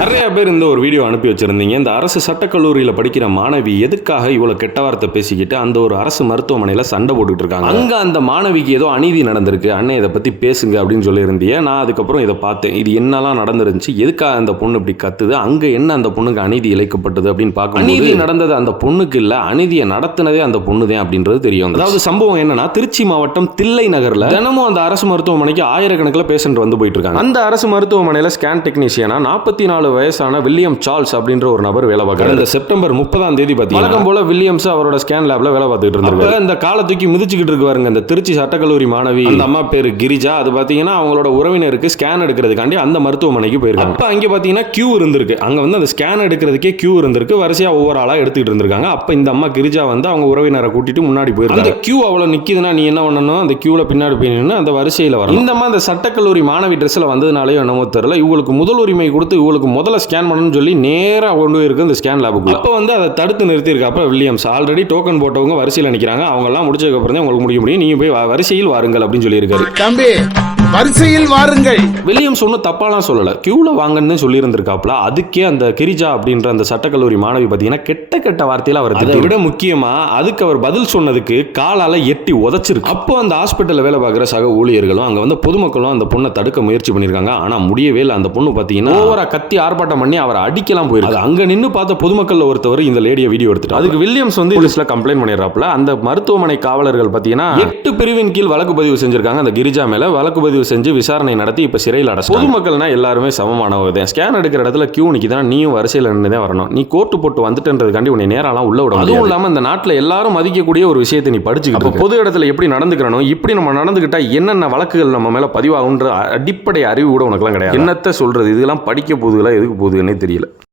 நிறைய பேர் இந்த ஒரு வீடியோ அனுப்பி வச்சிருந்தீங்க. இந்த அரசு சட்டக்கல்லூரியில் படிக்கிற மாணவி எதுக்காக இவ்வளவு கெட்ட வார்த்தை பேசிக்கிட்டு அந்த ஒரு அரசு மருத்துவமனையில் சண்டை போட்டுட்டு இருக்காங்க. அங்க அந்த மாணவிக்கு ஏதோ அநீதி நடந்திருக்கு, அண்ணன் இதை பத்தி பேசுங்க அப்படின்னு சொல்லியிருந்தீங்க. நான் அதுக்கப்புறம் இதை பார்த்தேன், இது என்னெல்லாம் நடந்துருந்துச்சு, எதுக்காக அந்த பொண்ணு இப்படி கத்துது, அங்க என்ன அந்த பொண்ணுக்கு அநீதி இழைக்கப்பட்டது அப்படின்னு பார்க்க. அநீதி நடந்தது அந்த பொண்ணுக்கு இல்ல, அநீதியை நடத்தினதே அந்த பொண்ணுதான் அப்படின்றது தெரியும். அதாவது சம்பவம் என்னன்னா, திருச்சி மாவட்டம் தில்லை நகர்ல தினமும் அந்த அரசு மருத்துவமனைக்கு ஆயிரக்கணக்கில் பேஷண்ட் வந்து போயிட்டு இருக்காங்க. அந்த அரசு மருத்துவமனையில் ஸ்கேன் டெக்னீஷியனா 44 வயசான வில்லியம் சார்ல்ஸ் அப்படின்ற ஒரு நபர் வேலை பார்க்கிறார். இந்த செப்டம்பர் 30ஆம் தேதி வழக்கம் போல வில்லியம்ஸ் அவரோட ஸ்கேன் லேப்ல வேலை பார்த்துட்டு இருந்தாரு. இந்த காலத்துக்கு மிதிச்சுக்கிட்டு இருக்குவாருங்க இந்த திருச்சி சட்டக்கல்லூரி மாணவி. அந்த அம்மா பேரு கிரிஜா. அது பாத்தீங்கன்னா அவங்களோட உறவினருக்கு ஸ்கேன் எடுக்கிறதுக்காண்டி அந்த மருத்துவமனைக்கு போயிருக்காங்க. அப்ப அங்க பாத்தீங்கன்னா கியூ இருந்திருக்கு. அங்க வந்து அந்த ஸ்கேன் எடுக்கிறதுக்கே கியூ இருந்திருக்கு. வரிசையா ஒவ்வொரு ஆளா எடுத்துக்கிட்டு இருந்திருக்காங்க. அப்ப இந்த அம்மா கிரிஜா வந்து அவங்க உறவினரை கூட்டிட்டு முன்னாடி போயிருக்காங்க. அந்த கியூ அவ்வளவு நிக்குதுன்னா நீ என்ன பண்ணணும், அந்த கியூல பின்னாடி போய் நின்று அந்த வரிசையில வரணும். இந்த அம்மா அந்த சட்டக்கல்லூரி மாணவி ட்ரெஸ்ல வந்ததுனாலே என்னமோ தெரியல, இவங்களுக்கு முதல் உரிமை கொடுத்து இவங்களுக்கு முதல்ல ஸ்கேன் பண்ணணும்னு சொல்லி நேரா கொண்டு போயிருக்கு இந்த ஸ்கேன் லேபுக்குள்ள. அப்ப வந்து அதை தடுத்து நிறுத்தியிருக்காப்ப வில்லியம்ஸ். ஆல்ரெடி டோக்கன் போட்டவங்க வரிசையில் நிற்கிறாங்க, அவங்க எல்லாம் முடிச்சதுக்கு அப்புறம் தான் உங்களுக்கு முடிய முடியும், நீங்க போய் வரிசையில் வாருங்கள் அப்படின்னு சொல்லியிருக்காரு. தம்பி வரிசையில் வாருங்கள். வில்லியம்ஸ் ஒன்னும் தப்பாலாம் சொல்லல, கியூல வாங்கன்னு சொல்லி இருந்திருக்காப்ல. அதுக்கே அந்த கிரிஜா அப்படின்ற அந்த சட்டக்கல்லூரி மாணவி பாத்தீங்கன்னா கெட்ட கெட்ட வார்த்தையில அவர் அதை விட முக்கியமா அதுக்கு அவர் பதில் சொன்னதுக்கு காலால எட்டி உதச்சிருக்கு. அப்போ அந்த ஹாஸ்பிட்டல்ல வேலை பார்க்குற சக ஊழியர்களும் அங்க வந்து பொதுமக்களும் அந்த பொண்ணை தடுக்க முயற்சி பண்ணிருக்காங்க. ஆனா முடியவே இல்லை. அந்த பொண்ணு பாத்தீங்கன்னா ஓவரா கத்தி ஆர்ப்பாட்டம் பண்ணி அவரை அடிக்கலாம் போயிருக்கு. அங்க நின்று பார்த்த பொதுமக்கள் ஒருத்தவர் இந்த லேடியை வீடியோ எடுத்துட்டு அதுக்கு வில்லியம்ஸ் வந்து போலீஸ்ல கம்ப்ளைண்ட் பண்ணிடுறாப்ல. அந்த மருத்துவமனை காவலர்கள் பாத்தீங்கன்னா 8 பிரிவின் கீழ் வழக்கு பதிவு செஞ்சிருக்காங்க. அந்த கிரிஜா மேல வழக்கு பதிவு செஞ்சு விசாரணை நடத்தி இப்ப சிறையில் அடைச்சு. பொதுமக்கள்னா எல்லாருமே சமமானவங்க. ஸ்கேன் எடுக்கிற இடத்துல கியூ நிக்குதுன்னா நீயும் வரிசையில் நின்னுதான் வரணும். நீ கோட்டு போட்டு வந்துட்டன்றதுக்காண்டி உன்னை நேராலாம் உள்ள விட. அதுவும் இல்லாம இந்த நாட்டில் எல்லாரும் மதிக்கக்கூடிய ஒரு விஷயத்தை நீ படிச்சுக்கிட்டு பொது இடத்துல எப்படி நடந்துக்கிறணும், இப்படி நம்ம நடந்துகிட்டா என்னென்ன வழக்குகள் நம்ம மேல பதிவாகுன்ற அடிப்படை அறிவு கூட உனக்கு எல்லாம் கிடையாது. என்னத்த சொல்றது, இதெல்லாம் படிக்க போகுதுல எதுக்கு போகுதுன்னே தெரியல.